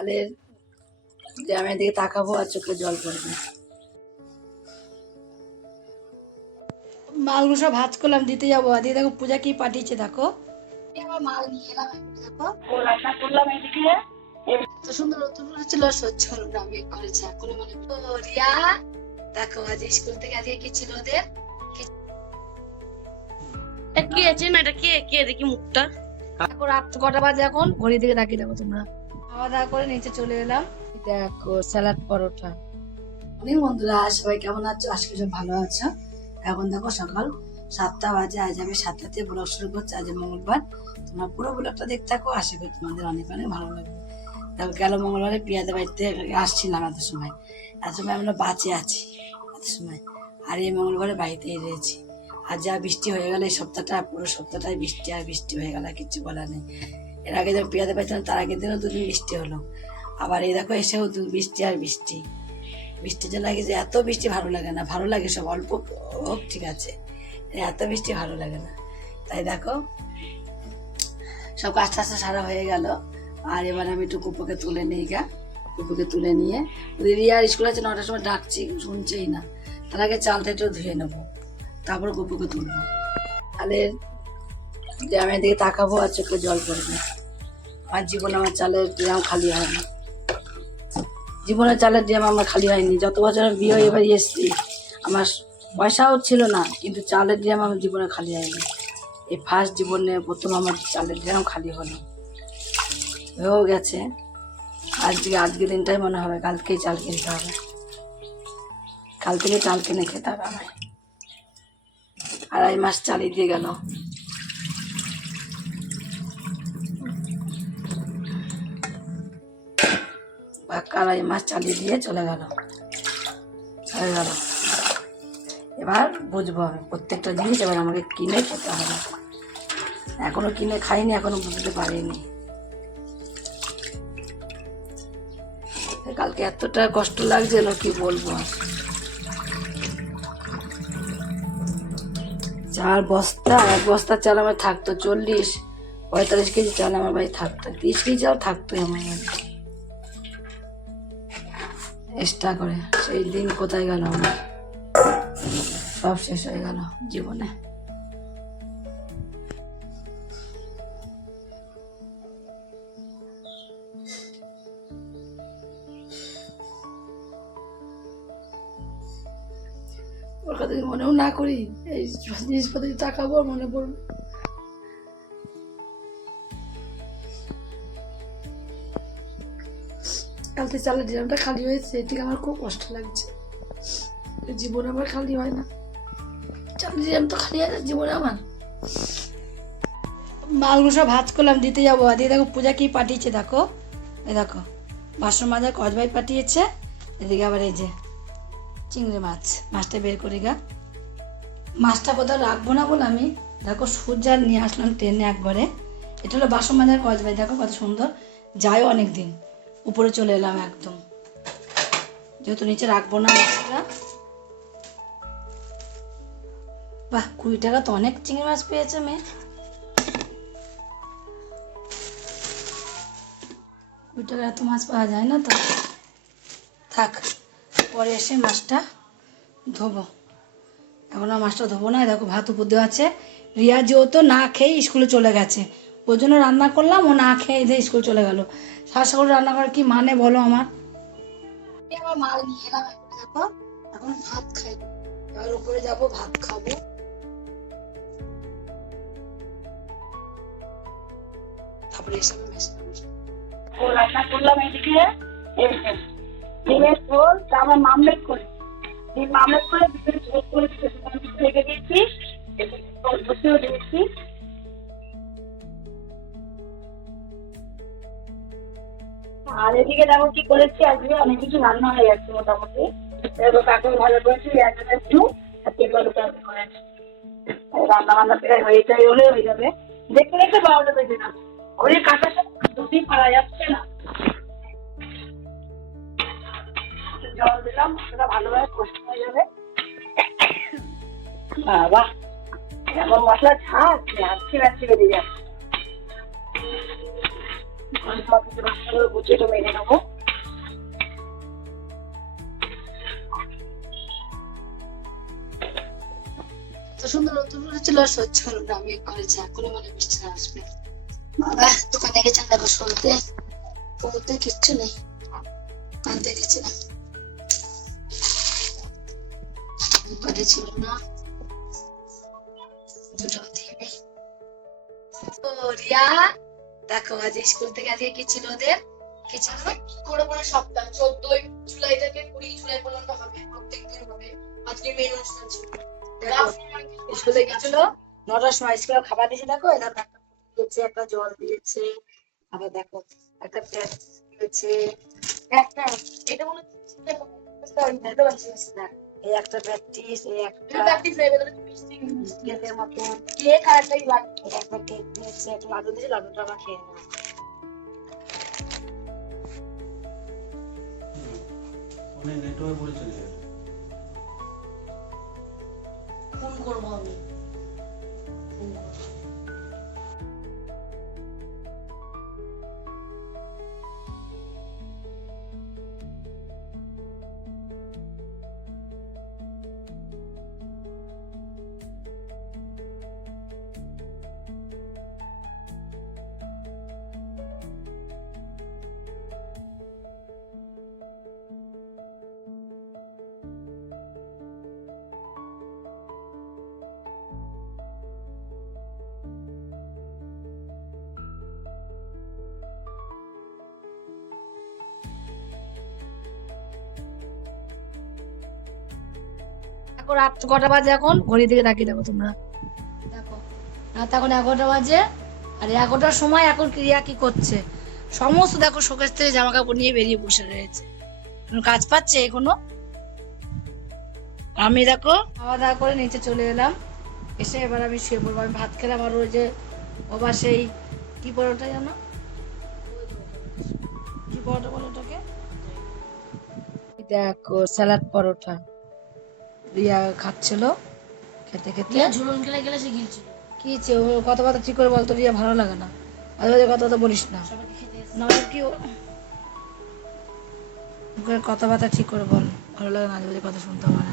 তাহলে যে আমি এদিকে তাকাবো আর চোখে জল পড়বে। মালগুলো সব ভাজ করলাম, দিতে যাবো। আর দিয়ে দেখো পূজা কি পাঠিয়েছে, দেখো আমার মাল নিয়ে এলাম। দেখো ও রান্না করলাম এদিকে, এত সুন্দর নতুন ছিল, সহ্য হলো না, আমি করেছে এখন মনে রিয়া। দেখো আজ স্কুল থেকে আজকে কি ছিল ওদের, কি আছে না, এটা কে কে দেখি মুখটা। এখন রাত কটা বাজে, এখন ঘড়ি দিকে তাকিয়ে দেখো তোমরা। খাওয়া দাওয়া করে নিচে চলে এলাম। দেখো স্যালাড পরোটা। অনেক বন্ধুরা, সবাই কেমন আছো? আজকে সব ভালো আছো? এখন দেখো সকাল 7টা বাজে। আজ আমি 7টাতে ব্লগ শুরু করছি। আজ মঙ্গলবার। তোমরা পুরো ব্লগটা দেখতে থাকো, আশা করি তোমাদের অনেক অনেক ভালো লাগবে। দেখো গেল মঙ্গলবারে পিয়াদের বাড়িতে আসছিলাম এত সময়। এত সময় আমরা বাঁচে আছি এত সময়। আর এই মঙ্গলবারে বাড়িতেই রয়েছি। আর যা বৃষ্টি হয়ে গেল এই সপ্তাহটা, পুরো সপ্তাহটাই বৃষ্টি আর বৃষ্টি হয়ে গেল, কিচ্ছু বলার নেই। এর আগে যখন পিয়াদের পাইছিলাম তার আগের দিনও 2 দিন বৃষ্টি হলো। আবার এই দেখো এসেও বৃষ্টি আর বৃষ্টি। বৃষ্টির জন্য লাগে যে এত বৃষ্টি ভালো লাগে না, ভালো লাগে সব অল্প হোক ঠিক আছে, এত বৃষ্টি ভালো লাগে না। তাই দেখো সব কাজ টাজ সারা হয়ে গেল। আর এবার আমি একটু কুপুকে তুলে নিই গা। কুপুকে তুলে নিয়ে রিয়ার স্কুল আছে 9টার সময়, ডাকছি শুনছেই না। তার আগে চালটা একটু ধুয়ে নেবো, তারপর কুপুকে তুলবো। তাহলে যে আমি এদিকে তাকাবো আর চোখে জল পড়বে। আমার জীবনে আমার চালের ড্রাম খালি হয় না, জীবনের চালের ড্রাম আমার খালি হয়নি। যত বছর আমি বিয়ে হয়ে এবার এসেছি, আমার পয়সাও ছিল না, কিন্তু চালের ড্রাম আমার জীবনে খালি হয়নি। এই ফার্স্ট জীবনে প্রথম আমার চালের ড্রাম খালি হলো, হয়েও গেছে। আজকে দিনটাই মনে হবে কালকেই চাল কিনতে হবে, কাল থেকে চাল কিনে খেতে হবে আমার। 2.5 মাস চালিয়ে দিয়ে গেল। পাক্কা 2.5 মাস চালিয়ে দিয়ে চলে গেল হয়ে গেল। এবার বুঝবো আমি প্রত্যেকটা জিনিস এবার আমাকে কিনে খেতে হবে। এখনো কিনে খাইনি, এখনো বুঝতে পারিনি। কালকে এতটা কষ্ট লাগছিল কি বলবো। চার বস্তা, 1 বস্তা চাল আমার থাকতো, 40-45 কেজি চাল আমার বাড়ি থাকতো, 30 কেজি চাল থাকতো আমার এক্সট্রা করে। সেই দিন কোথায় গেল আমার, সব শেষ হয়ে গেল জীবনে। ওর কথা মনেও না করি, এই জিনিসপত্র তাকাবো মনে পড়বে। কালকে চালের ড্রামটা খালি হয়েছে, এদিকে আমার খুব কষ্ট লাগছে। জীবনে আমার খালি হয় না, চালের ড্রাম তো খালি হয় না জীবনে আমার। মালগুলো সব ভাজ করলাম, দিতে যাবো। আর দিয়ে দেখো পূজা কি পাঠিয়েছে, দেখো এই দেখো বাসন মাজার কসবাই পাঠিয়েছে। এদিকে আবার এই যে চিংড়ি মাছ, মাছটা বের করি গা। মাছটা কোথাও রাখবো না বলে আমি দেখো সূর্যার নিয়ে আসলাম ট্রেনে একবারে। এটা হলো বাসন মাজার কসবাই, দেখো কত সুন্দর, যাইও অনেক দিন। উপরে চলে এলাম একদম, যেহেতু নিচে রাখবো না মাছটা। বাহ, 20 টাকা তো অনেক চিংড়ি মাছ পেয়েছে মেয়ে। 20 টাকা এত মাছ পাওয়া যায় না তো। থাক, পরে এসে মাছটা ধোবো। এখন আর মাছটা ধোবো না। দেখো ভাত উপর দেওয়া আছে। রিয়া যেহেতু না খেয়ে স্কুলে চলে গেছে, ওই জন্য রান্না করলাম, ও না খেয়ে এদের স্কুল চলে গেল। শাশা করে রান্না করার কি মানে বলো আমার। এবার মাল নিয়ে এলাম, দেখো এখন ভাত খাই। এবার উপরে যাবো, ভাত খাবো। তারপরে এসে আমি ও রান্না করলাম এদিকে ডিমের ঝোল, তারপর মামলেট করি। ডিম মামলেট করে ডিমের ঝোল করে রেখে দিয়েছি, বসেও দিয়েছি। আর এদিকে দেখো কি করেছি, আজকে অনেক কিছু রান্না হয়ে যাচ্ছে মোটামুটি। কাকুর ভালো করেছি, একটু করেছি। রান্না বান্না প্রায় হয়েটাই হলে হয়ে যাবে। দেখতে দেখতে 12টা বেজে না, ওই কাটার সাথে দুটি পারা যাচ্ছে না। জল দিলাম, সেটা ভালোভাবে কষতে হয়ে যাবে। বাহ, এমন মশলা ছাড়, হাঁচি হাঁচি বেরিয়ে যাচ্ছে। গুছিয়ে মেরে নেবো। তো সুন্দর নতুন ছিল, সহ্য হলো না, আমি করেছি এখনো মনে বৃষ্টি আসবে। বাবা দোকানে গেছে দেখো শুনতে বলতে কিচ্ছু নেই, আনতে দিচ্ছে না, দোকানে ছিল না দুটো দিবে। ও রিয়া দেখো আজ স্কুল থেকে আজকে কি ছিল ওদের, কি ছিল? করে করে সপ্তাহ 14 জুলাই থেকে 20 জুলাই পর্যন্ত হবে, প্রত্যেকদিন হবে। আজকে মেন অনুষ্ঠান ছিল। দেখো স্কুলে গেছিল 9টার সময়, স্কুলে খাবার দিয়েছে, দেখো এটা একটা দিয়েছে, একটা জল দিয়েছে, আবার দেখো একটা প্যাক দিয়েছে, একটা এটা মনে এই একটা প্র্যাকটিস, এই একটা প্র্যাকটিস হয়ে গেল মিষ্টি কেকের মতো, কেক আর একটা একটা কেক দিয়েছে, একটা লাড্ডু দিয়েছে, লাড্ডুটা আমরা খেয়ে নেবো। ফোনে নেটওয়ার্ক বলে চলে যাবে। ফোন করবো আমি। এখন রাত কটা বাজে, এখন ঘড়ি দিকে তাকিয়ে দেখো তোমরা, দেখো রাত এখন 11টা বাজে। আর 11টার সময় এখন ক্রিয়া কি করছে, সমস্ত দেখো শোকেস থেকে জামা কাপড় নিয়ে বেরিয়ে বসে রয়েছে, কোনো কাজ পাচ্ছে এখনো। আমি দেখো খাওয়া দাওয়া করে নিচে চলে এলাম, এসে এবার আমি শুয়ে পড়বো। আমি ভাত খেলাম, আর ওই যে বাবা সেই কি পরোটা জানো, কি পরোটা বলো ওটাকে, দেখো স্যালাড পরোটা রিয়া খাচ্ছিল, খেতে খেতে ঝুলন খেলে গেলে সে গিলছিল। কি ও কথাবার্তা ঠিক করে বলতো, রিয়া ভালো লাগে না, মাঝে মাঝে কথা বলিস না, সবাইকে খেতে না কি কথাবার্তা ঠিক করে বল, ভালো লাগে না, মাঝে মাঝে কথা শুনতে পারে